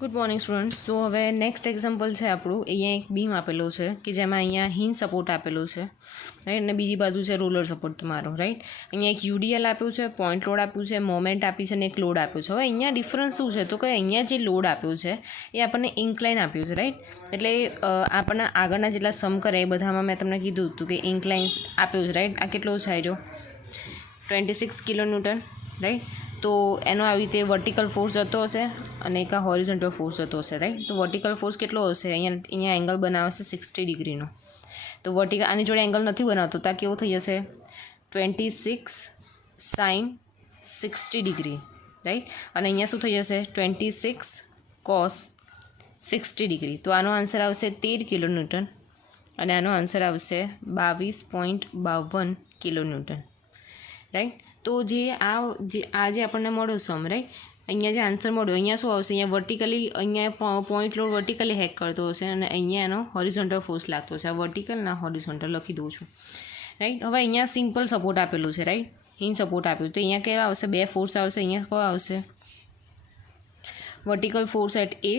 Good morning students. સો હવે next example છે આપણું. અહીંયા એક બીમ આપેલો છે કે જેમાં અહીંયા હિન સપોર્ટ આપેલો છે, રાઈટ, અને બીજી બાજુ છે રોલર સપોર્ટ તમારો, રાઈટ. અહીંયા એક યુડીએલ આપ્યું છે, પોઈન્ટ લોડ આપ્યું છે, મોમેન્ટ આપી છે અને એક લોડ આપ્યું છે. હવે અહીંયા ડિફરન્સ શું છે તો કે અહીંયા જે લોડ આપ્યું છે એ આપણને ઇન્ક્લાઇન આપ્યું છે, રાઈટ. એટલે આપણને આગળના જેટલા સમ કરે એ બધામાં મેં તમને કીધું હતું કે ઇન્ક્લાઇન આપ્યું છે, રાઈટ. આ કેટલો છે જો 26 કિલોન્યુટન, રાઈટ. તો એનો આવી રીતે વર્ટિકલ ફોર્સ જતો હશે અને એક આ હોરિઝોન્ટલ ફોર્સ જતો હશે, રાઈટ. તો વર્ટિકલ ફોર્સ કેટલો હશે? અહીંયા એંગલ બનાવે છે 60 ડિગ્રીનો. તો વર્ટિકલ આની જોડે એંગલ નથી બનાવતો તો આ કેવો થઈ જશે 26 sin 60 ડિગ્રી, રાઈટ. અને અહીંયા શું થઈ જશે 26 cos 60 ડિગ્રી. તો આનો આન્સર આવશે 13 કિલોન્યુટન અને આનો આન્સર આવશે 22.52 કિલોન્યુટન, રાઈટ. તો જે આપણને મળ્યો સમ, રાઈટ, અહીંયા જે આન્સર મળ્યો અહીંયા શું આવશે? અહીંયા વર્ટિકલી અહીંયા પોઈન્ટ લોડ વર્ટિકલી હેક કરતો હશે અને અહીંયા એનો હોરિઝોન્ટલ ફોર્સ લાગતો હશે. આ વર્ટિકલ ના હોરિઝોન્ટલ લખી દઉં છું, રાઈટ. હવે અહીંયા સિમ્પલ સપોર્ટ આપેલું છે, રાઈટ, હિન સપોર્ટ આપ્યું. તો અહીંયા કેવા આવશે? બે ફોર્સ આવશે. અહીંયા કયો આવશે? વર્ટિકલ ફોર્સ એટ એ.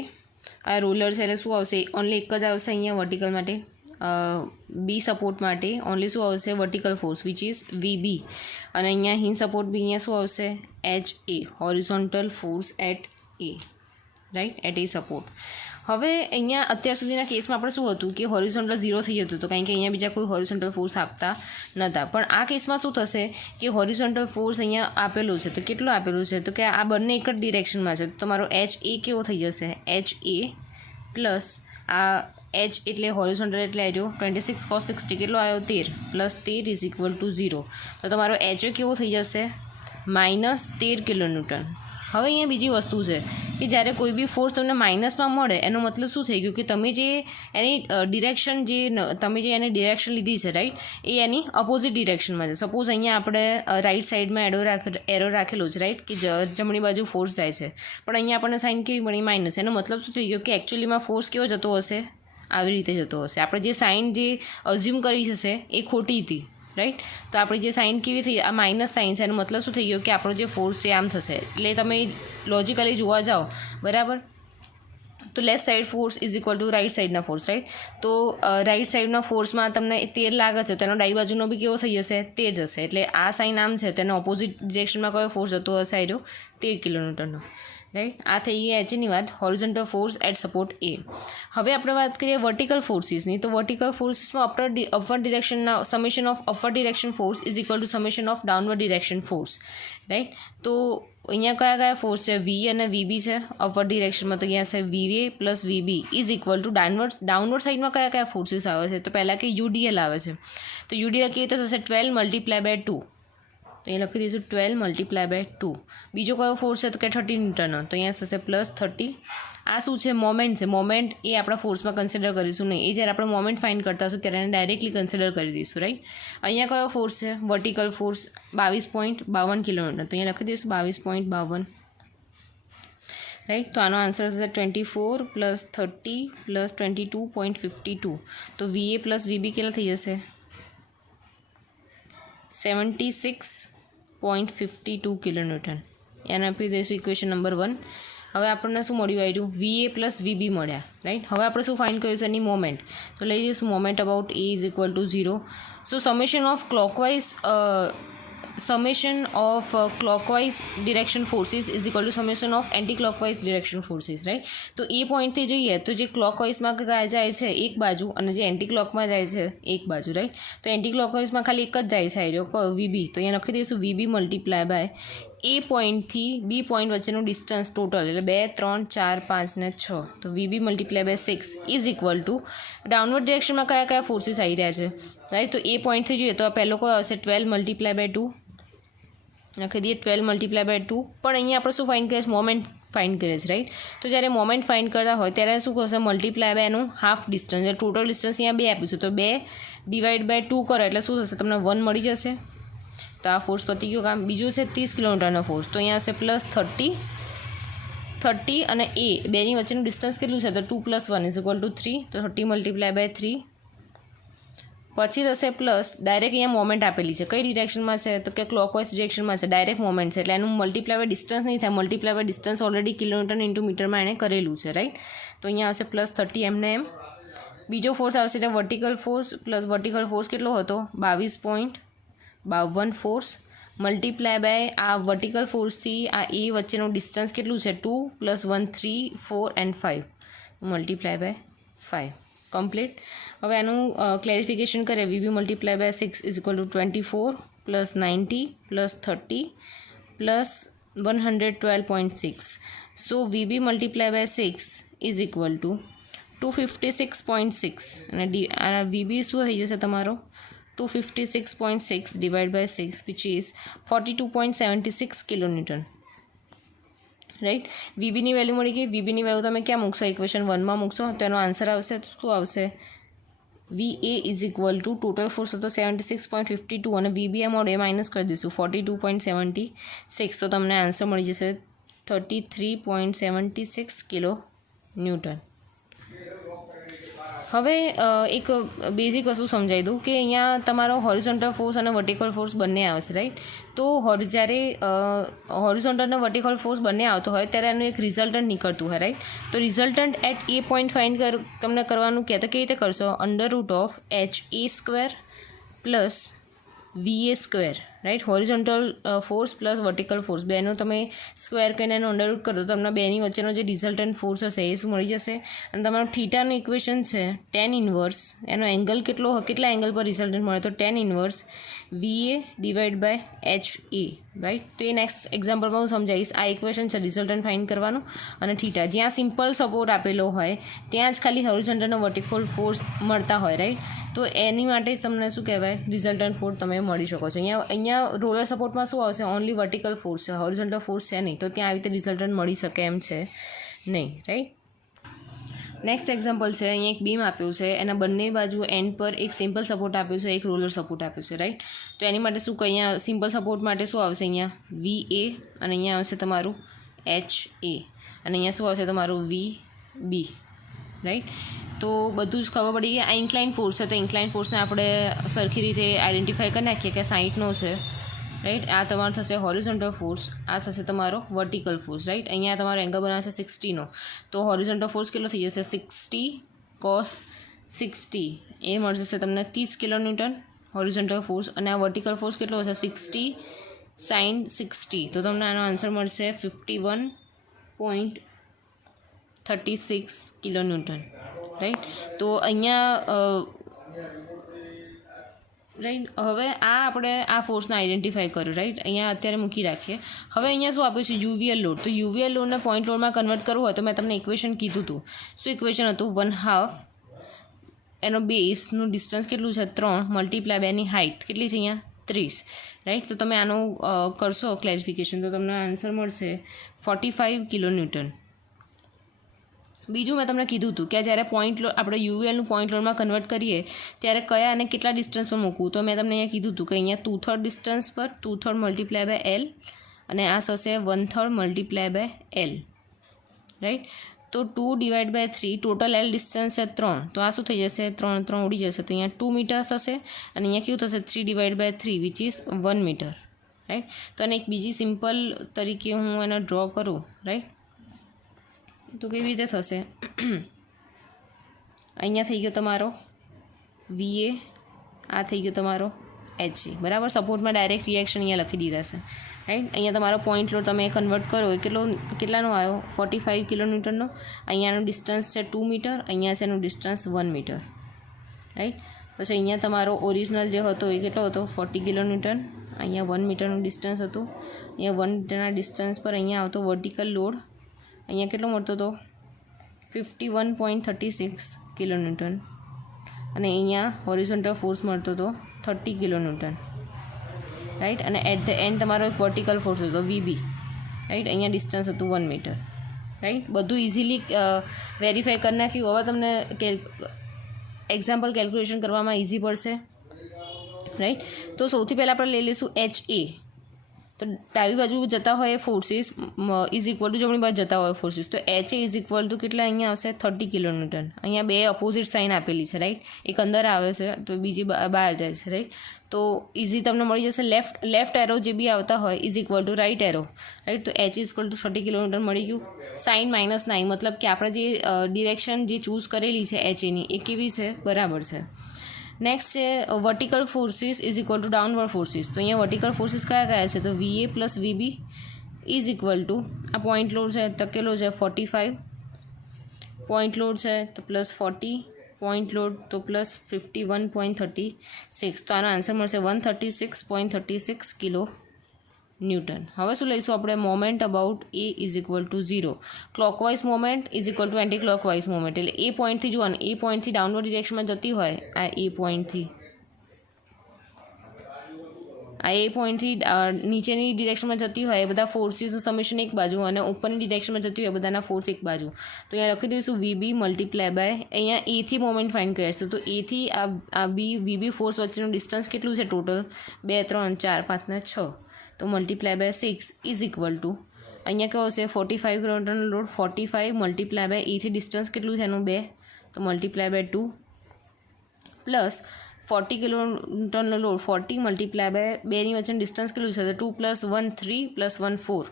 આ રોલર છે એટલે શું આવશે? ઓનલી એક જ આવશે અહીંયા વર્ટિકલ માટે. બી સપોર્ટ માટે ઓનલી શું આવશે? Vertical force which is VB. અને અહીંયા હિન સપોર્ટ બી અહીંયા શું આવશે? H A, horizontal force at A, right, at A support. હવે અહીંયા અત્યાર સુધીના કેસમાં આપણે શું હતું કે હોરિઝોન્ટલ 0 થઈ જતું હતું કારણ કે અહીંયા બીજા કોઈ હોરિઝોન્ટલ ફોર્સ આપતા નહોતા. પણ આ કેસમાં શું થશે કે હોરિઝોન્ટલ ફોર્સ અહીંયા આપેલું છે. તો કેટલું આપેલું છે? તો કે આ બંને એક જ ડિરેક્શનમાં છે. તો તમારો એચ એ કેવો થઈ જશે? એચ એ પ્લસ આ એચ એટલે હોરિઝોન્ટલ એટલે આવ્યો 26 cos 60 કેટલો આવ્યો? 13 પ્લસ 13 ઇઝ ઇક્વલ ટુ 0. તો તમારો એચ કેવો થઈ જશે? -13 કિલોન્યુટન. હવે અહીંયા બીજી વસ્તુ છે કે જ્યારે કોઈ બી ફોર્સ તમને માઇનસમાં મળે એનો મતલબ શું થઈ ગયું કે તમે જે એની ડિરેક્શન તમે જે એની ડિરેક્શન લીધી છે, રાઈટ, એ એની અપોઝિટ ડિરેક્શનમાં છે. સપોઝ અહીંયા આપણે રાઈટ સાઈડમાં એરો રાખેલો છે, રાઈટ, કે જમણી બાજુ ફોર્સ જાય છે, પણ અહીંયા આપણને સાઇન કેવી મળી? માઇનસ. એનો મતલબ શું થઈ ગયો કે એકચ્યુઅલીમાં ફોર્સ કેવો જતો હશે? આવી રીતે જતો હશે. આપણે જે સાઇન જે અઝ્યુમ કરી હશે એ ખોટી હતી, રાઈટ. તો આપણી જે સાઇન કેવી થઈ? આ માઇનસ સાઇન છે. એનો મતલબ શું થઈ ગયો કે આપણો જે ફોર્સ છે આમ થશે. એટલે તમે લોજિકલી જોવા જાઓ, બરાબર, તો left side force is equal to right સાઈડના ફોર્સ, રાઈટ. તો રાઈટ સાઈડના ફોર્સમાં તમને 13 લાગે છે તો એનો ડાબી બાજુનો બી કેવો થઈ જશે? 13 જશે. એટલે આ સાઇન આમ છે તેનો ઓપોઝિટ ડિરેક્શનમાં કયો ફોર્સ જતો હશે? આવ્યો 13 કિલોન્યુટનનો, રાઈટ. આ થઈ ગઈ એચની વાત, horizontal force at support A. હવે આપણે વાત કરીએ વર્ટિકલ ફોર્સિસની. તો વર્ટિકલ ફોર્સિસમાં અપવર્ડ ડિરેક્શનના summation of upward direction force is equal to summation of downward direction force, right. તો અહીંયા કયા ફોર્સ છે? વી અને વીબી છે અપવર્ડ ડિરેક્શનમાં. તો અહીંયા છે VA plus VB is equal to downward સાઇડમાં કયા ફોર્સિસ આવે છે? તો પહેલાં કે યુડીએલ આવે છે. તો યુડીએલ કેવી રીતે થશે? 12 મલ્ટીપ્લાય બાય 2. તો અહીંયા લખી દઈશું 12 મલ્ટીપ્લાય બાય 2. બીજો કયો ફોર્સ છે? તો કે 30 ન્યૂટનનો. તો અહીંયા થશે +30. આ શું છે? મોમેન્ટ છે. મોમેન્ટ એ આપણા ફોર્સમાં કન્સિડર કરીશું નહીં. એ જ્યારે આપણે મોમેન્ટ ફાઇન્ડ કરતા હશું ત્યારે એને ડાયરેક્ટલી કન્સિડર કરી દઈશું, રાઈટ. અહીંયા કયો ફોર્સ છે? Vertical force 22.52 kilometre. તો અહીંયા લખી દઈશું 22.52, રાઈટ. તો આનો આન્સર થશે 24 + 30 + 22.52. તો વીએ પ્લસ વીબી કેટલા થઈ જશે? 76.52 કિલોન્યુટન. એને આપી દઈશું ઇક્વેશન નંબર 1. હવે આપણને શું મળ્યું? આવ્યું વીએ પ્લસ વીબી મળ્યા, રાઈટ. હવે આપણે શું ફાઇન્ડ કરીશું? એની મોમેન્ટ. તો લઈ જઈશું moment about A is equal two 0. So summation of clockwise direction forces is equal to summation of anti clockwise direction forces, right. તો એ પોઈન્ટથી જઈએ તો જે ક્લોકવાઇઝમાં જાય છે એક બાજુ અને જે એન્ટી ક્લોકમાં જાય છે એક બાજુ, રાઈટ. તો એન્ટી ક્લોકવાઇઝમાં ખાલી એક જ જાય છે આવ્યો વીબી. તો અહીંયા લખી દઈશું વીબી મલ્ટીપ્લાય બાય એ પોઈન્ટથી બી પોઈન્ટ વચ્ચેનું ડિસ્ટન્સ ટોટલ એટલે 2, 3, 4, 5 ને 6. તો VB multiply by 6 is equal to downward ડિરેક્શનમાં કયા ફોર્સિસ આવી રહ્યા છે, રાઈટ. તો એ પોઈન્ટથી જોઈએ તો પહેલો કયો આવશે? 12 મલ્ટીપ્લાય બાય 2. લખી દઈએ 12 મલ્ટીપ્લાય બાય 2. પણ અહીંયા આપણે શું ફાઇન્ડ કરીએ? મોમેન્ટ ફાઇન્ડ કરીએ છીએ, રાઈટ. તો જ્યારે મોમેન્ટ ફાઇન્ડ કરતા હોય ત્યારે શું કરશે? મલ્ટીપ્લાય બાય એનું હાફ ડિસ્ટન્સ. એટલે ટોટલ ડિસ્ટન્સ અહીંયા 2 આપ્યું છે તો 2 ડિવાઈડ બાય 2 કરો એટલે શું થશે? તમને 1 મળી જશે. તો આ ફોર્સ પતી ગયો કામ. બીજું છે 30 કિલોમીટરનો ફોર્સ. તો અહીંયા હશે +30 અને એ બેની વચ્ચેનું ડિસ્ટન્સ કેટલું છે? તો 2 + 1 ઇઝ ઇક્વલ ટુ 3. તો 30 મલ્ટીપ્લાય બાય 3 પછી થશે પ્લસ ડાયરેક્ટ અહીંયા મોમેન્ટ આપેલી છે, કઈ ડિરેક્શનમાં છે તો કે ક્લોકવાઇઝ ડિરેક્શનમાં છે, ડાયરેક્ટ મોમેન્ટ છે એટલે એનું મલ્ટીપ્લાય બાય ડિસ્ટન્સ નહીં થાય, multiply by distance already kilometre into મીટરમાં એણે કરેલું છે, રાઈટ. તો અહીંયા આવશે +30 એમને એમ. બીજો ફોર્સ આવશે એટલે vertical force plus vertical force કેટલો હતો 22.52 ફોર્સ મલ્ટીપ્લાય બાય આ વર્ટિકલ ફોર્સથી આ એ વચ્ચેનું ડિસ્ટન્સ કેટલું છે 2 + 1 3 4 and 5 મલ્ટીપ્લાય બાય 5 કમ્પ્લીટ. હવે આનું ક્લેરિફિકેશન કરીએ. VB multiply by 6 = 24 + 90 + 30 + 112.6. So VB multiply by 6 = 256.6 અને વીબી શું થઈ જશે તમારો 256.6 divide by 6 which is 42.76 kilonewton, right. વીબીની વેલ્યુ મળી ગઈ. વીબીની વેલ્યુ તમે ક્યાં મૂકશો? ઇક્વેશન 1માં મૂકશો તો એનો આન્સર આવશે શું આવશે? VA = ટોટલ ફોર્સ હતો 76.52 અને વીબી એમાં માઇનસ કરી દઈશું 42.76, તો તમને આન્સર મળી જશે 33.76 કિલો ન્યૂટન. હવે એક બેઝિક વસ્તુ સમજાવી દઉં કે અહીંયા તમારો હોરિઝોન્ટલ ફોર્સ અને વર્ટિકલ ફોર્સ બંને આવે છે, રાઈટ. તો જ્યારે હોરિઝોન્ટલ અને વર્ટિકલ ફોર્સ બંને આવતો હોય ત્યારે એનું એક રિઝલ્ટન્ટ નીકળતું હોય, રાઈટ. તો resultant at A point find તમને કરવાનું કહે તો કેવી રીતે કરશો? √HA² + VA², right. Horizontal force plus vertical force બેનો તમે સ્ક્વેર કરીને એનો અંડરરૂટ કરો તો તમને બેની વચ્ચેનો જે રિઝલ્ટન્ટ ફોર્સ હશે એ શું મળી જશે. અને તમારું થીટાનું ઇક્વેશન છે tan ઇન્વર્સ, એનો એંગલ કેટલા એંગલ પર રિઝલ્ટન્ટ મળે તો tan inverse VA / HA, right. તો એ નેક્સ્ટ એક્ઝામ્પલમાં હું સમજાવીશ. આ ઇક્વેશન છે રિઝલ્ટન્ટ ફાઇન્ડ કરવાનું. અને થીટા જ્યાં સિમ્પલ સપોર્ટ આપેલો હોય ત્યાં જ ખાલી હોરિઝોન્ટલ અને વર્ટિકલ ફોર્સ મળતા હોય, રાઈટ. તો એની માટે જ તમને શું કહેવાય રિઝલ્ટન્ટ ફોર્સ તમે મળી શકો છો. અહીંયા રોલર સપોર્ટમાં શું આવશે? ઓનલી વર્ટિકલ ફોર્સ છે, હોરિઝોન્ટલ ફોર્સ છે નહીં, તો ત્યાં આવી રીતે રિઝલ્ટન્ટ મળી શકે એમ છે નહીં, રાઈટ. નેક્સ્ટ એક્ઝામ્પલ છે. અહીંયા એક બીમ આપ્યું છે, એના બંને બાજુ એન્ડ પર એક સિમ્પલ સપોર્ટ આપ્યું છે, એક રોલર સપોર્ટ આપ્યું છે, રાઈટ. તો એની માટે શું અહીંયા સિમ્પલ સપોર્ટ માટે શું આવશે? અહીંયા VA અને અહીંયા આવશે તમારું HA અને અહીંયા શું આવશે તમારું VB, રાઈટ. તો બધું જ ખબર પડી ગઈ. આ ઇન્ક્લાઇન ફોર્સ છે તો ઇન્ક્લાઇન ફોર્સને આપણે સરખી રીતે આઈડેન્ટિફાઈ કરી નાખીએ કે 60નો છે, રાઈટ. આ તમારો થશે હોરિઝોન્ટલ ફોર્સ, આ થશે તમારો વર્ટિકલ ફોર્સ, રાઈટ. અહીંયા તમારો એંગલ બનાવશે 60નો, તો હોરિઝોન્ટલ ફોર્સ કેટલો થઈ જશે 60 cos 60 એ મળી જશે તમને 30 કિલોન્યુટન હોરિઝોન્ટલ ફોર્સ. અને આ વર્ટિકલ ફોર્સ કેટલો હશે 60 sin 60, તો તમને આનો આન્સર મળશે 51.36 કિલોન્યુટન, રાઈટ. તો અહીંયા રાઈટ. હવે આપણે આ ફોર્સને આઈડેન્ટિફાઈ કર્યું, રાઈટ. અહીંયા અત્યારે મૂકી રાખીએ. હવે અહીંયા શું આપ્યું છે? યુવીએલ લોડ. તો યુવીએલ લોડને પોઈન્ટ લોડમાં કન્વર્ટ કરવું હોય તો મેં તમને ઇક્વેશન કીધું હતું. શું ઇક્વેશન હતું? 1/2 એનો બેઝનું ડિસ્ટન્સ કેટલું છે 3 મલ્ટીપ્લાય બેની હાઇટ કેટલી છે અહીંયા 30, રાઈટ. તો તમે આનું કરશો ક્લેરિફિકેશન તો તમને આન્સર મળશે 45 કિલોન્યુટન. બીજું મેં તમને કીધું હતું કે જ્યારે આપણે યુવીએલનું પોઈન્ટ લોડમાં કન્વર્ટ કરીએ ત્યારે કયા અને કેટલા ડિસ્ટન્સ પર મૂકવું. તો મેં તમને અહીંયા કીધું હતું કે અહીંયા 2/3 ડિસ્ટન્સ પર 2/3 મલ્ટીપ્લાય બાય L અને આ થશે 1/3 મલ્ટીપ્લાય બાય L, રાઈટ. તો 2 / 3 ટોટલ L ડિસ્ટન્સ છે 3, તો આ શું થઈ જશે 3 3 ઉડી જશે, તો અહીંયા 2 મીટર થશે અને અહીંયા કેવું થશે 3 / 3 વિચ ઇઝ 1 મીટર, રાઈટ. તો અને એક બીજી સિમ્પલ તરીકે હું એને ડ્રો કરું, રાઈટ. તો કેવી રીતે થશે? અહીંયા થઈ ગયો તમારો VA, આ થઈ ગયો તમારો HA, બરાબર. સપોર્ટમાં ડાયરેક્ટ રિએક્શન અહીંયા લખી દીધા છે, રાઈટ. અહીંયા તમારો પોઈન્ટ લોડ તમે કન્વર્ટ કરો એ કેટલાનો આવ્યો 45 કિલોન્યુટનનો. અહીંયાનું ડિસ્ટન્સ છે 2 મીટર, અહીંયા છે એનું ડિસ્ટન્સ 1 મીટર, રાઈટ. પછી અહીંયા તમારો ઓરિજિનલ જે હતો એ કેટલો હતો 40 કિલોન્યુટન. અહીંયા 1 મીટરનું ડિસ્ટન્સ હતું. અહીંયા 1 મીટરના ડિસ્ટન્સ પર અહીંયા આવતો વર્ટિકલ લોડ અહીંયા કેટલો મળતો હતો 51.36 કિલોન્યુટન અને અહીંયા હોરિઝોન્ટલ ફોર્સ મળતો હતો 30 કિલોન્યુટન, રાઈટ. અને એટ ધ એન્ડ તમારો એક વર્ટિકલ ફોર્સ હતો VB, રાઈટ. અહીંયા ડિસ્ટન્સ હતું 1 મીટર, રાઈટ. બધું ઇઝીલી વેરીફાઈ કરી નાખ્યું. હવે તમને એક્ઝામ્પલ કેલ્ક્યુલેશન કરવામાં ઇઝી પડશે, રાઈટ. તો સૌથી પહેલાં આપણે લઈ લઈશું HA. તો ડાબી બાજુ જતા હોય એ ફોર્સીસ ઇઝ ઇક્વલ ટુ જમણી બાજુ જતા હોય ફોર્સીસ, તો H A is equal two કેટલા અહીંયા આવશે 30 કિલોન્યુટન. અહીંયા બે અપોઝિટ સાઇન આપેલી છે, રાઈટ. એક અંદર આવે છે તો બીજી બહાર જાય છે, રાઈટ. તો ઇઝી તમને મળી જશે લેફ્ટ એરો જે બી આવતા હોય is equal to right arrow, right. તો H is equal to 30 kilometre મળી ગયું. સાઇન -9 મતલબ કે આપણે જે ડિરેક્શન જે ચૂઝ કરેલી છે એચ એની એ કેવી છે, બરાબર છે. નેક્સ્ટ છે vertical forces is equal to downward forces. તો અહીંયા વર્ટિકલ ફોર્સીસ કયા છે, તો VA plus VB is equal two આ પોઈન્ટ લોડ છે તો કેટલો છે 45, પોઈન્ટ લોડ છે તો પ્લસ 40, પોઈન્ટ લોડ તો પ્લસ 51.36. તો આનો આન્સર મળશે 136.36 કિલો ન્યૂટન. હવે શું લઈશું આપણે, moment about A is equal two 0. Clockwise moment is equal two anti clockwise moment. એટલે એ પોઈન્ટથી જુઓ ને, એ પોઈન્ટથી ડાઉનવર્ડ ડિરેક્શનમાં જતી હોય આ એ પોઈન્ટથી નીચેની ડિરેક્શનમાં જતી હોય એ બધા ફોર્સીસનું સમેશન એક બાજુ અને ઉપરની ડિરેક્શનમાં જતી હોય બધાના ફોર્સ એક બાજુ. તો અહીંયા લખી દઈશું VB મલ્ટીપ્લાય બાય અહીંયા એથી મોમેન્ટ ફાઇન્ડ કરીશું. તો એથી આ VB ફોર્સ વચ્ચેનું ડિસ્ટન્સ કેટલું છે ટોટલ, 2 3 4 5 ને 6. તો multiply by 6 is equal to અહીંયા કયો છે 45 કિલોમીટરનો લોડ, 45 મલ્ટીપ્લાય બાય એથી ડિસ્ટન્સ કેટલું છે એનું 2, તો મલ્ટીપ્લાય બાય 2 પ્લસ 40 કિલોમીટરનો લોડ, 40 મલ્ટીપ્લાય બાય 2ની વચ્ચેનું ડિસ્ટન્સ કેટલું છે, તો 2 + 1 3 + 1 4,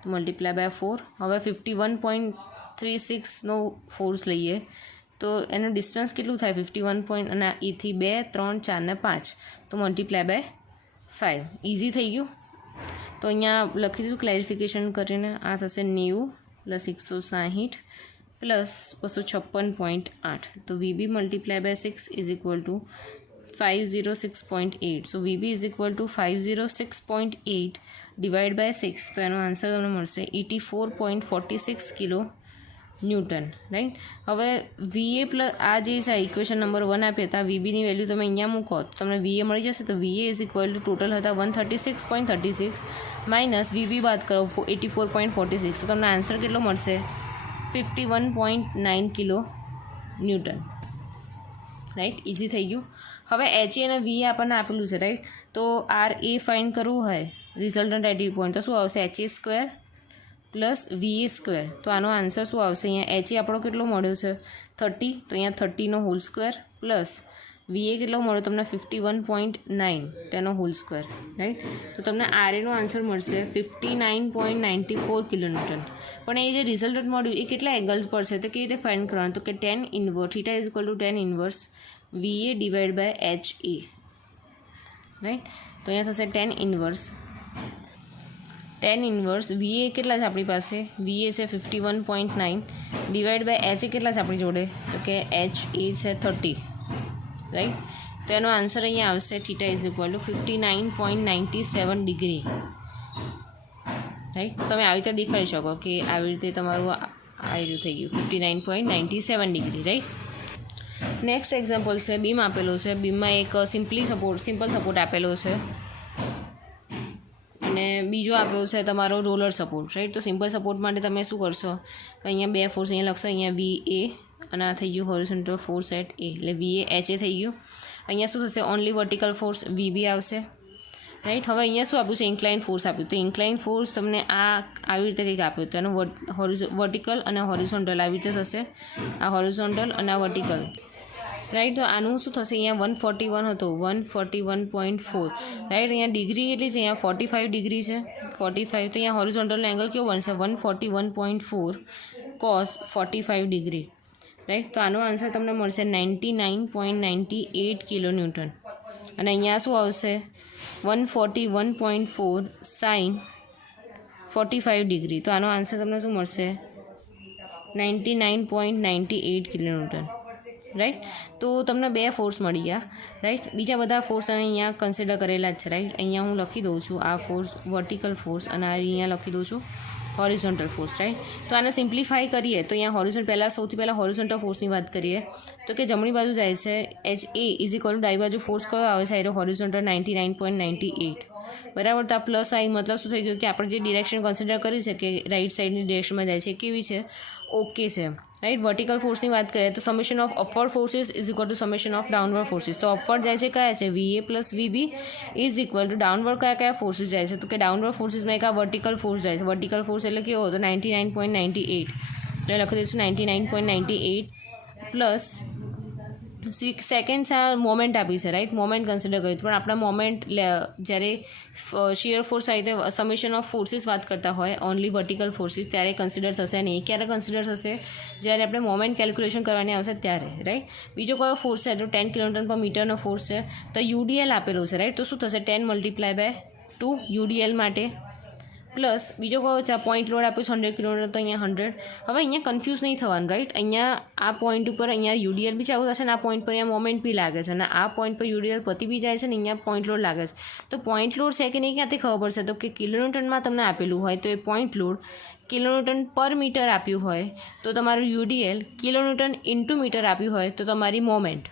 તો મલ્ટીપ્લાય બાય 4. હવે 51.36નો ફોર્સ લઈએ તો એનું ડિસ્ટન્સ કેટલું થાય 51 અને એથી 2 3 4 ને 5, તો મલ્ટીપ્લાય બાય 5. ઇઝી થઈ ગયું. તો અહીંયા લખી દીધું ક્લેરિફિકેશન કરીને, આ થશે 90 + 160 + 256.8. તો VB multiply by 6 is equal to 506.8. So VB is equal to 506.8 divide by 6. તો એનો આન્સર તમને મળશે 84.46 કિલો ન્યૂટન, રાઈટ. હવે VA પ્લસ આ જે છે ઇક્વેશન નંબર 1 આપી હતા, VBની વેલ્યુ તમે અહીંયા મૂકો તો તમને VA મળી જશે. તો VA is equal two total હતા 136.36 માઇનસ VB બાદ કરો 84.46. તો તમને આન્સર કેટલો મળશે 51.9 કિલો ન્યૂટન, રાઈટ. ઇઝી થઈ ગયું. હવે HA અને VA આપણને આપેલું છે, રાઈટ. તો RA ફાઇન્ડ કરવું હોય રિઝલ્ટન્ટ એટી પોઈન્ટ, તો શું આવશે HA² પ્લસ VA². તો આનો આન્સર શું આવશે, અહીંયા HA આપણો કેટલો મળ્યો છે 30, તો અહીંયા 30નો હોલ સ્ક્વેર પ્લસ VA કેટલો મળ્યો તમને 51.9 તેનો હોલ સ્ક્વેર, રાઈટ. તો તમને RAનો આન્સર મળશે 59.94 કિલોન્યુટન. પણ એ જે રિઝલ્ટન્ટ મળ્યું એ કેટલા એંગલ્સ પર છે તો કેવી રીતે ફાઇન્ડ કરવાનું, તો કે tan inverse θ is equal to tan inverse VA divide by HA, right. તો અહીંયા થશે tan ઇન્વર્સ VA કેટલા છે આપણી પાસે, VA છે 51.9 ડિવાઈડ બાય HA કેટલા છે આપણી જોડે, તો કે HA છે 30, રાઈટ. તો એનો આન્સર અહીંયા આવશે θ is equal to 59.97 degree, right. તમે આવી રીતે દેખાડી શકો કે આવી રીતે તમારું આવી થઈ ગયું 59.97 ડિગ્રી, રાઈટ. નેક્સ્ટ એક્ઝામ્પલ છે બીમ આપેલો છે. બીમમાં એક સિમ્પલ સપોર્ટ આપેલો છે અને બીજો આપ્યો છે તમારો રોલર સપોર્ટ, રાઈટ. તો સિમ્પલ સપોર્ટ માટે તમે શું કરશો, અહીંયા બે ફોર્સ અહીંયા લખશો, અહીંયા VA અને આ થઈ ગયું હોરિઝોન્ટલ ફોર્સ એટ A, એટલે VA HA થઈ ગયું. અહીંયા શું થશે, ઓનલી વર્ટિકલ ફોર્સ VB આવશે, રાઈટ. હવે અહીંયા શું આપ્યું છે, ઇન્ક્લાઇન ફોર્સ આપ્યું. તો ઇન્ક્લાઇન ફોર્સ તમને આવી રીતે કંઈક આપ્યું, તો એનું વર્ટિકલ અને હોરિઝોન્ટલ આવી રીતે થશે, આ હોરિઝોન્ટલ અને આ વર્ટિકલ, રાઈટ. તો આનું શું થશે, અહીંયા 141 હતો 141.4, રાઈટ. અહીંયા ડિગ્રી એટલી છે, અહીંયા 45 ડિગ્રી છે 45. તો અહીંયા હોરિઝોન્ટલ એંગલ કેવો બનશે 141.4 cos 45 ડિગ્રી, રાઈટ. તો આનો આન્સર તમને મળશે 99.98 કિલો ન્યૂટન. અને અહીંયા શું આવશે 141.4 sin 45 ડિગ્રી. તો આનો આન્સર તમને શું મળશે 99.98 કિલો ન્યૂટન, રાઈટ. તો તમને બે ફોર્સ મળી ગયા, રાઈટ. બીજા બધા ફોર્સ અહીંયા કન્સિડર કરેલા જ છે, રાઈટ. અહીંયા હું લખી દઉં છું આ ફોર્સ વર્ટિકલ ફોર્સ અને અહીંયા લખી દઉં છું હોરિઝોન્ટલ ફોર્સ, રાઈટ. તો આને સિમ્પ્લિફાઈ કરીએ તો અહીંયા સૌથી પહેલાં હોરિઝોન્ટલ ફોર્સની વાત કરીએ તો કે જમણી બાજુ જાય છે HA ઇઝ ઇક્વલ ટુ ડાબી બાજુ ફોર્સ કયો આવે છે, એ હોરિઝોન્ટલ 99.98, બરાબર. તો આ પ્લસ આઈ મતલબ શું થઈ ગયું કે આપણે જે ડિરેક્શન કન્સિડર કરી છે કે રાઈટ સાઈડની ડિરેક્શનમાં જાય છે કેવી છે, ઓકે છે, રાઈટ. વર્ટિકલ ફોર્સની વાત કરીએ તો summation of upward forces is equal to summation of downward forces. તો અપવર્ડ જાય છે કયા છે, VA plus VB is equal to downward કયા ફોર્સિસ જાય છે, તો કે ડાઉનવર્ડ ફોર્સિસમાં એક આ વર્ટિકલ ફોર્સ જાય છે. વર્ટિકલ ફોર્સ એટલે કેવો હતો, 99.98. તો લખી દઈશું 99.98 પ્લસ સેકન્ડ આ મોમેન્ટ આપી છે, રાઈટ. મોમેન્ટ કન્સિડર કર્યું પણ આપણે મોમેન્ટ જ્યારે શિયર ફોર્સ સાથે સમેશન ઓફ ફોર્સિસ વાત કરતા હોય ઓનલી વર્ટિકલ ફોર્સિસ ત્યારે કન્સિડર થશે નહીં. ક્યારે કન્સિડર થશે, જ્યારે આપણે મોમેન્ટ કેલ્ક્યુલેશન કરવાની આવશે ત્યારે, રાઈટ. બીજો કયો ફોર્સ છે, તો 10 કિલોન્યુટન પર મીટરનો ફોર્સ છે. તો UDL આપેલું છે, રાઈટ. તો શું થશે, 10 મલ્ટીપ્લાય બાય 2 UDL માટે, પ્લસ બીજો કયો છે, આ પોઈન્ટ લોડ આપ્યું છે 100 કિલોમીટર, તો અહીંયા 100. હવે અહીંયા કન્ફ્યુઝ નહીં થવાનું, રાઈટ. અહીંયા આ પોઈન્ટ ઉપર અહીંયા UDL બી ચાલુ થશે ને આ પોઈન્ટ પર અહીંયા મોમેન્ટ બી લાગે છે અને આ પોઈન્ટ પર UDL પતી બી જાય છે ને અહીંયા પોઈન્ટ લોડ લાગે છે. તો પોઈન્ટ લોડ છે કે નહીં ક્યાંથી ખબર પડશે, તો કે કિલોન્યુટનમાં તમને આપેલું હોય તો એ પોઈન્ટ લોડ કિલોન્યુટન પર મીટર આપ્યું હોય તો તમારું UDL કિલોન્યુટન ઇન્ટુ મીટર આપ્યું હોય તો તમારી મોમેન્ટ,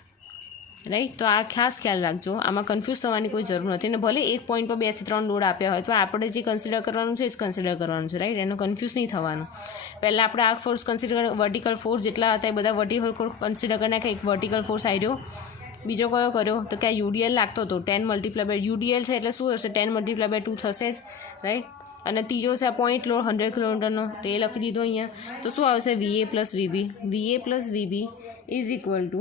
રાઈટ. તો આ ખાસ ખ્યાલ રાખજો, આમાં કન્ફ્યુઝ થવાની કોઈ જરૂર નથી. અને ભલે એક પોઈન્ટ પર 2 થી 3 લોડ આપ્યા હોય તો આપણે જે કન્સિડર કરવાનું છે એ જ કન્સિડર કરવાનું છે, રાઈટ. એનો કન્ફ્યુઝ નહીં થવાનું. પહેલાં આપણે આ ફોર્સ કન્સિડર વર્ટિકલ ફોર્સ જેટલા હતા એ બધા વર્ટિકલ ફોર્સ કન્સિડર કરી નાખ્યા. એક વર્ટિકલ ફોર્સ આવ્યો, બીજો કયો કર્યો તો કે આ UDL લાગતો હતો 10 મલ્ટીપ્લાય બાય UDL છે એટલે શું હશે 10 મલ્ટીપ્લાય બાય 2 થશે જ, રાઈટ. અને ત્રીજો છે આ પોઈન્ટ લોડ 100 કિલોમીટરનો, તો એ લખી દીધો અહીંયા. તો શું આવશે, VA plus VB is equal two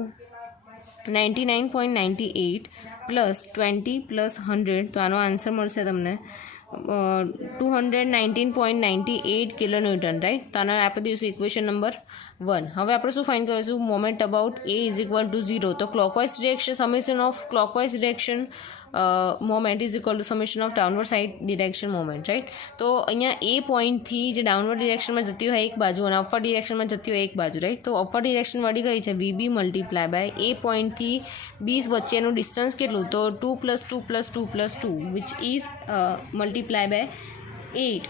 99.98 plus 20 plus 100. તો આનો આન્સર મળશે તમને 219.98 કિલોન્યુટન, રાઈટ. તો આના આપી દઈશું ઇક્વેશન નંબર 1. હવે આપણે શું ફાઇન્ડ કરીશું, moment about A is equal two 0. તો clockwise direction summation of clockwise direction moment is equal to summation of downward side direction moment, right. તો અહીંયા એ પોઈન્ટથી જે ડાઉનવર્ડ ડિરેક્શનમાં જતી હોય એક બાજુ અને અપવર્ડ ડિરેક્શનમાં જતી હોય એક બાજુ, રાઈટ. તો અપવર્ડ ડિરેક્શન વાળી કઈ છે, VB મલ્ટીપ્લાય બાય એ પોઈન્ટથી B વચ્ચેનું ડિસ્ટન્સ કેટલું, તો 2 + 2 + 2 + 2 which is multiply by 8,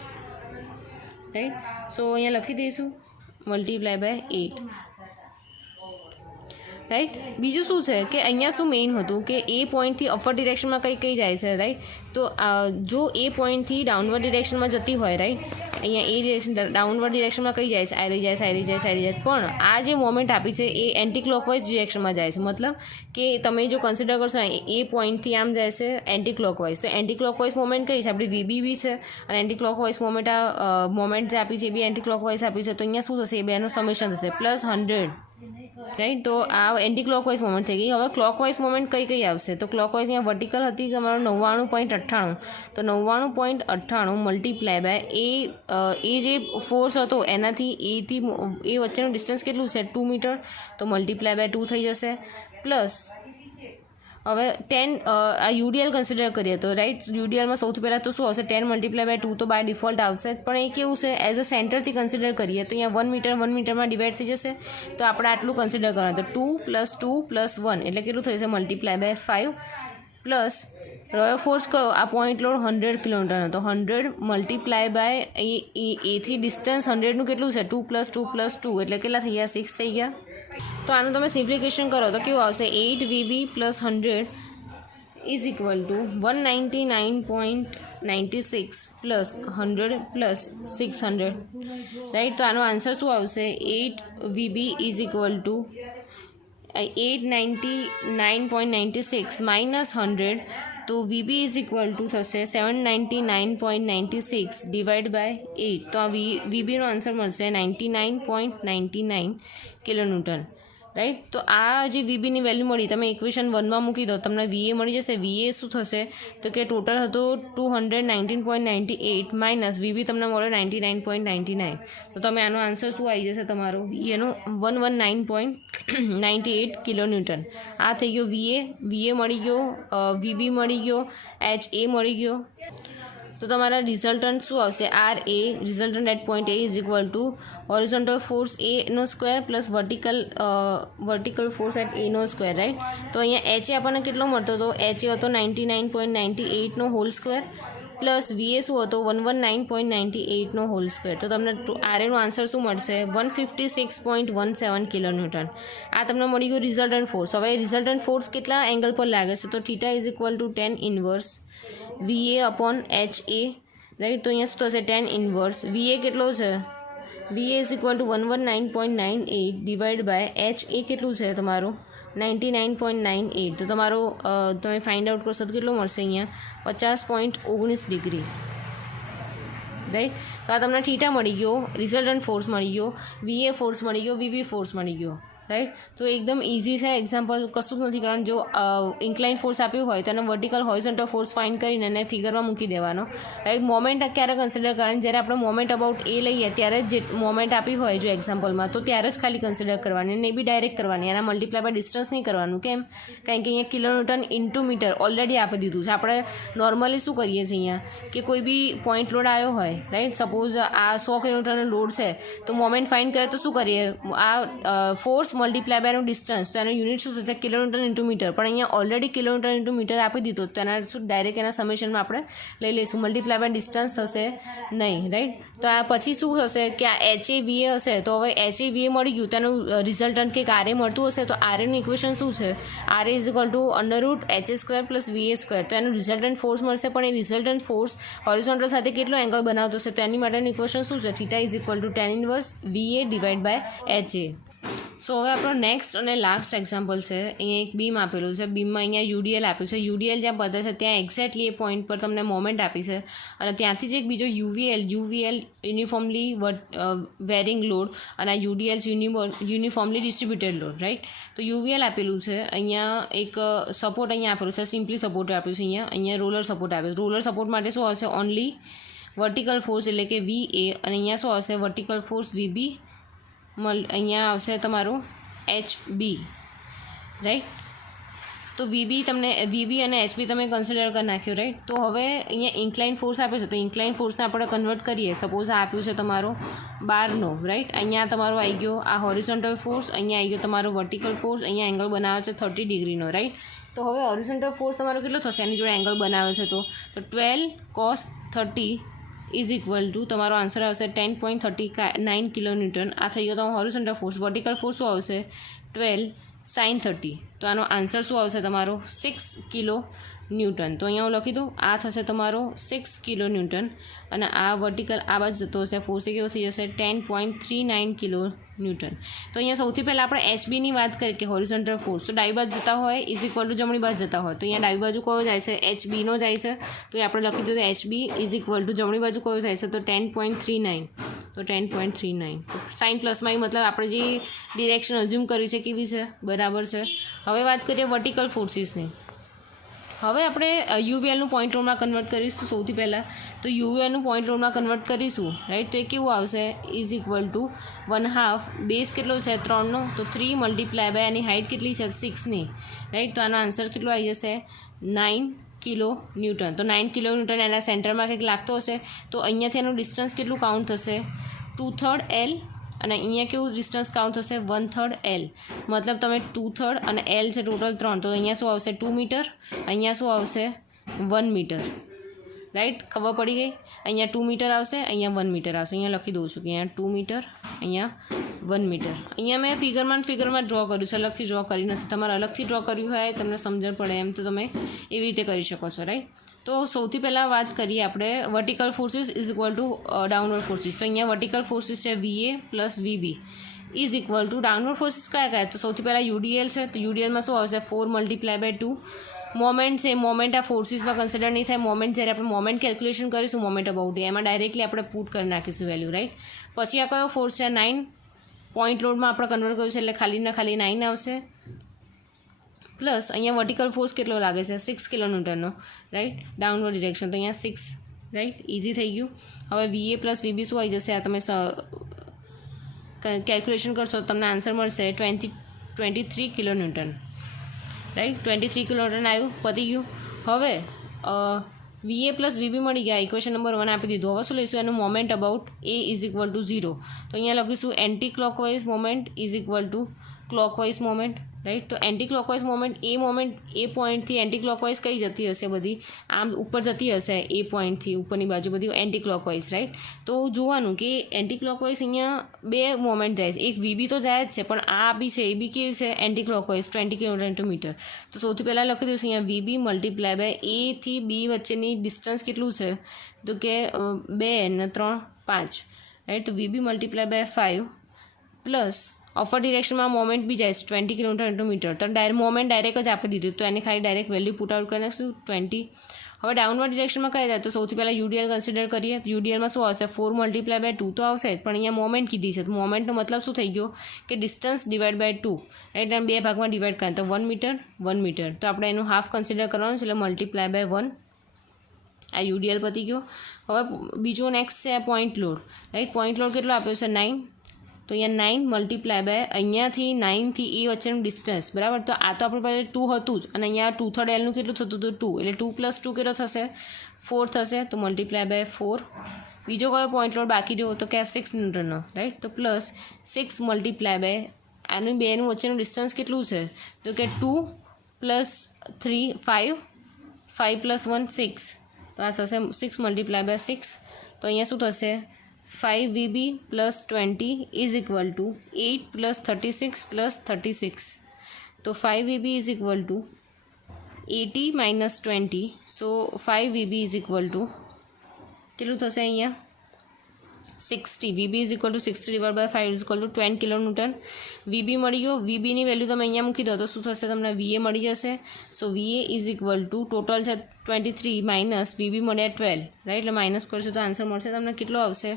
right. So અહીંયા લખી દઈશું મલ્ટીપ્લાય બાય 8, રાઈટ. બીજું શું છે કે અહીંયા શું મેઇન હતું કે એ પોઈન્ટથી અપવર્ડ ડિરેક્શનમાં કઈ જાય છે, રાઈટ. તો જો એ પોઈન્ટથી ડાઉનવર્ડ ડિરેક્શનમાં જતી હોય, રાઈટ, અહીંયા એ ડિરેક્શન ડાઉનવર્ડ ડિરેક્શનમાં કઈ જાય છે, આઈ જાય છે. પણ આ જે મોમેન્ટ આપી છે એ એન્ટી ક્લોકવાઇઝ ડિરેક્શનમાં જાય છે. મતલબ કે તમે જો કન્સિડર કરશો એ પોઈન્ટથી આમ જાય છે એન્ટી ક્લોકવાઇઝ, તો એન્ટી ક્લોકવાઇઝ મોમેન્ટ કઈ છે આપણી VB બી છે અને એન્ટી ક્લોકવાઇઝ મોમેન્ટ આ મોમેન્ટ જે આપી છે એ બી એન્ટી ક્લોકવાઇઝ આપી છે. તો અહીંયા શું થશે, એ બેનું સમેશન થશે પ્લસ 100, રાઈટ. તો આ એન્ટી ક્લોકવાઇઝ મોમેન્ટ થઈ ગઈ. હવે ક્લોકવાઇઝ મોમેન્ટ કઈ આવશે, તો ક્લોકવાઇઝ અહીંયા વર્ટિકલ હતી તમારો 99.98, તો 99.98 મલ્ટીપ્લાય બાય એ જે ફોર્સ હતો એનાથી એ વચ્ચેનું ડિસ્ટન્સ કેટલું છે 2 મીટર, તો મલ્ટીપ્લાય બાય 2 થઈ જશે. પ્લસ હવે 10 આ UDL કન્સિડર કરીએ તો, રાઈટ, UDLમાં સૌથી પહેલાં તો શું આવશે 10 મલ્ટીપ્લાય બાય 2 તો બાય ડિફોલ્ટ આવશે જ. પણ એ કેવું છે એઝ અ સેન્ટરથી કન્સિડર કરીએ તો અહીંયા 1 મીટરમાં ડિવાઈડ થઈ જશે. તો આપણે આટલું કન્સિડર કરવાનું, તો 2 + 2 + 1 એટલે કેટલું થઈ જશે multiply by 5 plus royal force કયો, આ પોઈન્ટ લોડ 100 કિલોમીટરનો, તો 100 મલ્ટીપ્લાય બાય એથી ડિસ્ટન્સ 100નું કેટલું છે 2 + 2 + 2 એટલે કેટલા થઈ ગયા 6 થઈ ગયા. તો આનું તમે સિમ્પ્લિફિકેશન કરો તો કેવું આવશે 8 VB + 100 is equal two 199.96 plus 100 plus 600, right. તો આનો આન્સર શું આવશે 8 VB is equal two 899.96 minus 100, તો VB ઇઝ ઇક્વલ ટુ થશે 799.96 ડિવાઈડ બાય 8. તો આ VBનો આન્સર મળશે 99.99 કિલોન્યુટન, રાઈટ. તો આ જે VBની વેલ્યુ મળી તમે ઇક્વેશન 1માં મૂકી દો તમને VA મળી જશે. VA શું થશે તો કે ટોટલ હતો 219.98 માઇનસ VB તમને મળ્યો 99.99. તો તમે આનો આન્સર શું આવી જશે તમારો VAનો 119.98 કિલોન્યુટન. આ થઈ ગયો VA મળી ગયો, VB મળી ગયો, HA મળી ગયો. તો તમારા રિઝલ્ટન્ટ શું આવશે RA, resultant at point A is equal to horizontal force A નો square plus vertical force at A નો સ્ક્વેર, રાઈટ. તો અહીંયા HA આપણને કેટલો મળતો હતો, HA હતો 99.98નો હોલ સ્ક્વેર પ્લસ VA શું હતો 119.98નો હોલ સ્ક્વેર. તો તમને RAનો આન્સર શું મળશે 156.17 કિલોન્યુટન. આ તમને મળી ગયું રિઝલ્ટન્ટ ફોર્સ. હવે રિઝલ્ટન્ટ ફોર્સ કેટલા એંગલ પર લાગે છે, તો theta is equal two 10 inverse VA upon HA, right. તો અહીંયા શું થશે 10 ઇન્વર્સ VA કેટલો છે VA is equal to 119.98 divide by H એ કેટલું છે તમારું 99.98. તો તમારો તમે ફાઇન્ડ આઉટ કરશો તો કેટલો મળશે અહીંયા 50.19 ડિગ્રી, રાઈટ. તો આ તમને થીટા મળી ગયો, રિઝલ્ટન્ટ ફોર્સ મળી ગયો, VA ફોર્સ મળી ગયો, VB ફોર્સ મળી ગયો, રાઈટ. તો એકદમ ઇઝી છે એક્ઝામ્પલ, કશું જ નથી કરવાનું. જો ઇન્ક્લાઇન ફોર્સ આપ્યું હોય તો એને વર્ટિકલ હોરિઝોન્ટલ ફોર્સ ફાઇન્ડ કરીને એને ફિગરમાં મૂકી દેવાનો, રાઈટ. મોમેન્ટ ક્યારે કન્સિડર કરવાની, જ્યારે આપણે મોમેન્ટ અબાઉટ એ લઈએ ત્યારે જે મોમેન્ટ આપી હોય જો એક્ઝામ્પલમાં, તો ત્યારે જ ખાલી કન્સિડર કરવાની, અને એ બી ડાયરેક્ટ કરવાની, એના મલ્ટીપ્લાય બાય ડિસ્ટન્સ નહીં કરવાનું. કેમ? કારણ કે અહીંયા કિલોન્યુટન ઇન્ટુ મીટર ઓલરેડી આપી દીધું છે. આપણે નોર્મલી શું કરીએ છીએ અહીંયા કે કોઈ બી પોઈન્ટ લોડ આવ્યો હોય, રાઈટ. સપોઝ આ 100 કિલોમીટરનો લોડ છે, તો મોમેન્ટ ફાઇન્ડ કરે તો શું કરીએ, આ ફોર્સ મલ્ટીપ્લાય બાયનું ડિસ્ટન્સ, તો એનું યુનિટ શું થશે, કિલોમીટર ઇન્ટુ મીટર. પણ અહીંયા ઓલરેડી કિલોમીટર ઇન્ટુ મીટર આપી દીધું, તો એના શું ડાયરેક્ટ એના સમેશનમાં આપણે લઈ લઈશું, મલ્ટીપ્લાય બાય ડિસ્ટન્સ થશે નહીં, રાઈટ. તો આ પછી શું થશે કે આ HAVA હશે, તો હવે HAVA મળી ગયું, તેનું રિઝલ્ટન્ટ કે RA મળતું હશે, તો RAનું ઇક્વેશન શું છે, RA is equal two √HA² + VA². તો એનું રિઝલ્ટન્ટ ફોર્સ મળશે, પણ એ રિઝલ્ટન્ટ ફોર્સ હોરિઝોન્ટલ સાથે કેટલો એંગલ બનાવતો હશે, તો એની માટેનું ઇક્વેશન શું છે, θ is equal to tan inverse VA divide by HA. So હવે આપણો નેક્સ્ટ અને લાસ્ટ એક્ઝામ્પલ છે. અહીંયા એક બીમ આપેલું છે, બીમમાં અહીંયા UDL આપ્યું છે. UDL જ્યાં પતે છે ત્યાં એક્ઝેક્ટલી એ પોઈન્ટ પર તમને મોમેન્ટ આપી છે, અને ત્યાંથી જ એક બીજો UVL યુનિફોર્મલી વેરિંગ લોડ, અને આ UDL uniformly distributed load, right. તો UVL આપેલું છે, અહીંયા એક સપોર્ટ અહીંયા આપેલું છે, સિમ્પલી સપોર્ટ આપ્યું છે, અહીંયા રોલર સપોર્ટ આપ્યું. રોલર સપોર્ટ માટે શું આવશે, ઓનલી વર્ટિકલ ફોર્સ એટલે કે VA, અને અહીંયા શું આવશે, વર્ટિકલ ફોર્સ VB, અહીંયા આવશે તમારું HB, રાઈટ. તો VB અને HB તમે કન્સિડર કરી નાખ્યો, રાઈટ. તો હવે અહીંયા ઇન્ક્લાઇન ફોર્સ આપ્યો છે, તો ઇન્ક્લાઇન ફોર્સને આપણે કન્વર્ટ કરીએ. સપોઝ આ આપ્યું છે તમારો 12નો, રાઈટ. અહીંયા તમારો આવી ગયો આ હોરિઝોન્ટલ ફોર્સ, અહીંયા આવી ગયો તમારો વર્ટિકલ ફોર્સ, અહીંયા એંગલ બનાવે છે 30 ડિગ્રીનો, રાઈટ. તો હવે હોરિઝોન્ટલ ફોર્સ તમારો કેટલો થશે એની જોડે એંગલ બનાવે છે, તો 12 cos 30 ઇઝ ઇક્વલ ટુ તમારો આન્સર આવશે 10.39 કિલોન્યુટન. આ થઈ ગયો તમારો હોરિઝોન્ટલ ફોર્સ. વર્ટિકલ ફોર્સ શું આવશે, 12 sin 30. તો આનો આન્સર શું આવશે તમારો 6 કિલો ન્યૂટન. તો અહીંયા હું લખી દઉં, આ થશે તમારો 6 કિલો ન્યૂટન, અને આ વર્ટિકલ આ બાજુ જતો હશે, ફોર્સ કેવો થઈ જશે 10.39 કિલો ન્યૂટન. તો અહીંયા સૌથી પહેલાં આપણે HBની વાત કરીએ કે હોરિઝોન્ટલ ફોર્સ, તો ડાબી બાજુ જતા હોય ઇઝ ઇક્વલ ટુ જમણી બાજુ જતા હોય, તો અહીંયા ડાબી બાજુ કયો જાય છે, HBનો જાય છે. તો એ આપણે લખી દીધું HB ઇઝ ઇક્વલ ટુ જમણી બાજુ કયો જાય છે, તો 10.39. તો 10.39. તો સાઇન પ્લસમાં મતલબ આપણે જે ડિરેક્શન અઝ્યુમ કરી છે કેવી છે, બરાબર છે. હવે વાત કરીએ વર્ટિકલ ફોર્સીસની. હવે આપણે UVLનું પોઈન્ટ લોડમાં કન્વર્ટ કરીશું. સૌથી પહેલાં તો UVLનું પોઈન્ટ લોડમાં કન્વર્ટ કરીશું, રાઈટ. તો એ કેવું આવશે, ઇઝ ઇક્વલ ટુ 1/2 બેઝ કેટલો છે 3નો, તો 3 મલ્ટીપ્લાય બાય એની હાઇટ કેટલી છે 6ની, રાઈટ. તો આનો આન્સર કેટલો આવી જશે 9 કિલો ન્યૂટન. તો 9 કિલો ન્યૂટન એના સેન્ટરમાં કંઈક લાગતો હશે, તો અહીંયાથી એનું ડિસ્ટન્સ કેટલું કાઉન્ટ થશે 2/3 L, અને અહીંયા કેવું ડિસ્ટન્સ કાઉન્ટ થશે 1/3 L. મતલબ તમે 2/3 અને L છે ટોટલ 3, તો અહીંયા શું આવશે 2 મીટર, અહીંયા શું આવશે 1 મીટર, રાઈટ. ખબર પડી ગઈ. અહીંયા 2 મીટર આવશે, અહીંયા 1 મીટર આવશે. અહીંયા લખી દઉં છું કે અહીંયા 2 મીટર, અહીંયા 1 મીટર. અહીંયા મેં ફિગરમાં ડ્રો કર્યું છે, અલગથી ડ્રો કરી નથી. તમારે અલગથી ડ્રો કર્યું હોય તમને સમજણ પડે એમ તો તમે એવી રીતે કરી શકો છો, રાઈટ. તો સૌથી પહેલાં વાત કરીએ આપણે vertical forces is equal to downward forces. તો અહીંયા વર્ટિકલ ફોર્સીસ છે VA + VB is equal to downward forces કયા, તો સૌથી પહેલાં UDL છે. તો UDLમાં શું આવશે 4 મલ્ટીપ્લાય બાય 2. મોમેન્ટ છે, મોમેન્ટ આ ફોર્સીસમાં કન્સિડર નહીં થાય. મોમેન્ટ જ્યારે આપણે મોમેન્ટ કેલ્ક્યુલેશન કરીશું મોમેન્ટ અબાઉટ એમાં ડાયરેક્ટલી આપણે પુટ કરી નાખીશું વેલ્યુ, રાઈટ. પછી આ કયો ફોર્સ છે 9, પોઈન્ટ લોડમાં આપણે કન્વર્ટ કર્યું છે એટલે ખાલીને ખાલી 9 આવશે, પ્લસ અહીંયા વર્ટિકલ ફોર્સ કેટલો લાગે છે 6 કિલો ન્યૂટનનો, રાઈટ. ડાઉનવર્ડ ડિરેક્શન, તો અહીંયા 6, રાઈટ. ઇઝી થઈ ગયું. હવે VA + VB શું આવી જશે, આ તમે કેલ્ક્યુલેશન કરશો તો તમને આન્સર મળશે 23 kilo newton, right. 23 kilo newton આવ્યું, પતી ગયું. હવે VA + VB મળી ગયા, ઇક્વેશન નંબર 1 આપી દીધું. હવે શું લઈશું, એનું moment about A is equal two 0. તો અહીંયા લખીશું anti clockwise moment is equal two clockwise moment, right. તો એન્ટી ક્લોકવાઇઝ મોમેન્ટ એ પોઈન્ટથી એન્ટી ક્લોકવાઇઝ કઈ જતી હશે, બધી આમ ઉપર જતી હશે એ પોઈન્ટથી ઉપરની બાજુ બધી એન્ટી ક્લોકવાઇઝ, રાઈટ. તો જોવાનું કે એન્ટી ક્લોકવાઇઝ અહીંયા 2 મોમેન્ટ જાય છે, એક VB તો જાય જ છે, પણ આ બી છે, એ બી કેવી છે એન્ટી ક્લોકવાઇઝ 20 કિલોમીટર. તો સૌથી પહેલાં લખી દઈશું અહીંયા VB મલ્ટીપ્લાય બાય A થી B વચ્ચેની ડિસ્ટન્સ કેટલું છે, તો કે 2 અને 3 5, રાઈટ. તો VB multiply by 5 plus upper ડિરેક્શનમાં મોમેન્ટ બી જાય છે 20 કિલોમીટર ઇન્ટુ મીટર. તો મોમેન્ટ ડાયરેક્ટ જ આપી દીધું, તો એની ખાલી ડાયરેક્ટ વેલ્યુ પુટ આઉટ કરી નાખશું 20. હવે ડાઉનવર્ડ ડિરેક્શનમાં કઈ જાય તો સૌથી પહેલાં યુડીએલ કન્સિડર કરીએ. તો યુડીએલમાં શું આવશે 4 મલ્ટીપ્લાય બાય 2 તો આવશે જ, પણ અહીંયા મોમેન્ટ કીધી છે. તો મોમેન્ટનો મતલબ શું થઈ ગયો કે ડિસ્ટન્સ ડિવાઈડ બાય 2, રાઈટ. અને 2 ભાગમાં ડિવાઈડ કરીએ તો 1 મીટર 1 મીટર. તો આપણે એનું હાફ કન્સિડર કરવાનું છે, એટલે મલ્ટીપ્લાય બાય 1. આ યુડીએલ પતી ગયો. હવે બીજો નેક્સ્ટ છે point load, right. Point load કેટલો આપ્યો છે 9. તો અહીંયા 9 મલ્ટીપ્લાય બાય અહીંયાથી 9 થી એ વચ્ચેનું ડિસ્ટન્સ, બરાબર. તો આ તો આપણે પાસે 2 હતું જ, અને અહીંયા 2/3 એલનું કેટલું થતું હતું 2, એટલે 2 + 2 કેટલો થશે 4 થશે. તો મલ્ટીપ્લાય બાય 4. બીજો કયો પોઈન્ટ લોડ બાકી રહ્યો તો કે 6 ન્યૂટનનો, રાઈટ. તો પ્લસ 6 મલ્ટીપ્લાય બાય આનું બેનું વચ્ચેનું ડિસ્ટન્સ કેટલું છે તો કે 2 + 3 5, 5 + 1 6. તો આ થશે 6 મલ્ટીપ્લાય બાય 6. તો અહીંયા શું થશે 5VB + 20 = 8 + 36 + 36. તો 5VB = 80 - 20. સો 5VB = કેટલું થશે અહીંયા 60. VB = 60/5 = 20 kilonewton. VB મળી ગયો. VBની વેલ્યુ તમે અહીંયા મૂકી દો તો શું થશે તમને VA મળી જશે. સો VA = ટોટલ છે 23 - VB મળ્યા 12, રાઈટ. એટલે માઇનસ કરશો તો આન્સર મળશે તમને કેટલો આવશે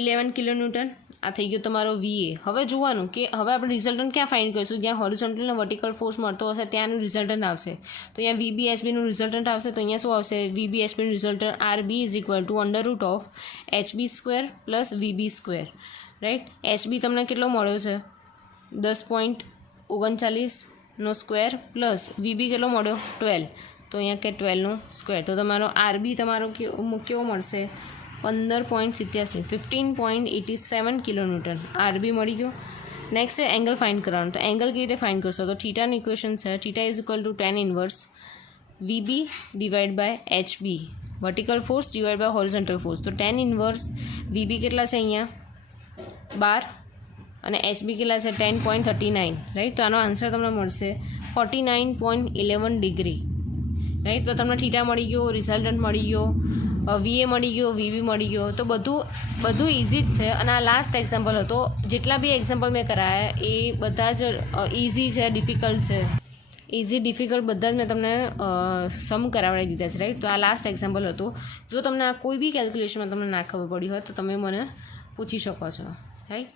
11 કિલોન્યુટન. આ થઈ ગયો તમારો VA. હવે જોવાનું કે હવે આપણે રિઝલ્ટન્ટ ક્યાં ફાઇન્ડ કરીશું, જ્યાં હોરિઝોન્ટલ અને વર્ટિકલ ફોર્સ મળતો હશે ત્યાંનું રિઝલ્ટન્ટ આવશે. તો અહીંયા VBHBનું રિઝલ્ટન્ટ આવશે. તો અહીંયા શું આવશે VBHBનું resultant RB = √HB² + VB², right. HB તમને કેટલો મળ્યો છે 10.39નો સ્ક્વેર પ્લસ VB કેટલો મળ્યો 12. તો અહીંયા કે 12નો સ્ક્વેર. તો તમારો RB તમારો કેવો મળશે 15.87, 15.87 કિલોન્યુટન RB મળી ગયો. નેક્સ્ટ છે એંગલ ફાઇન્ડ કરવાનું. તો એંગલ કેવી રીતે ફાઇન્ડ કરશો તો થીટાનું ઇક્વેશન છે theta = tan inverse VB / HB, vertical force divide by horizontal force. તો tan ઇન્વર્સ VB કેટલા છે અહીંયા 12 અને HB કેટલા છે 10.39, રાઈટ. તો આનો આન્સર તમને મળશે 49.11 ડિગ્રી, રાઈટ. તો તમને થીટા મળી ગયો, રિઝલ્ટન્ટ મળી ગયો, VA મળી ગયો, VB મળી ગયો. તો બધું ઇઝી જ છે. અને આ લાસ્ટ એક્ઝામ્પલ હતો. જેટલા બી એક્ઝામ્પલ મેં કરાયા એ બધા જ ઇઝી છે, ડિફિકલ્ટ છે. ઇઝી ડિફિકલ્ટ બધા જ મેં તમને સમ કરાવડાવી દીધા છે, રાઈટ. તો આ લાસ્ટ એક્ઝામ્પલ હતું. જો તમને આ કોઈ બી કેલ્ક્યુલેશનમાં તમને ના ખબર પડી હોય તો તમે મને પૂછી શકો છો, રાઈટ.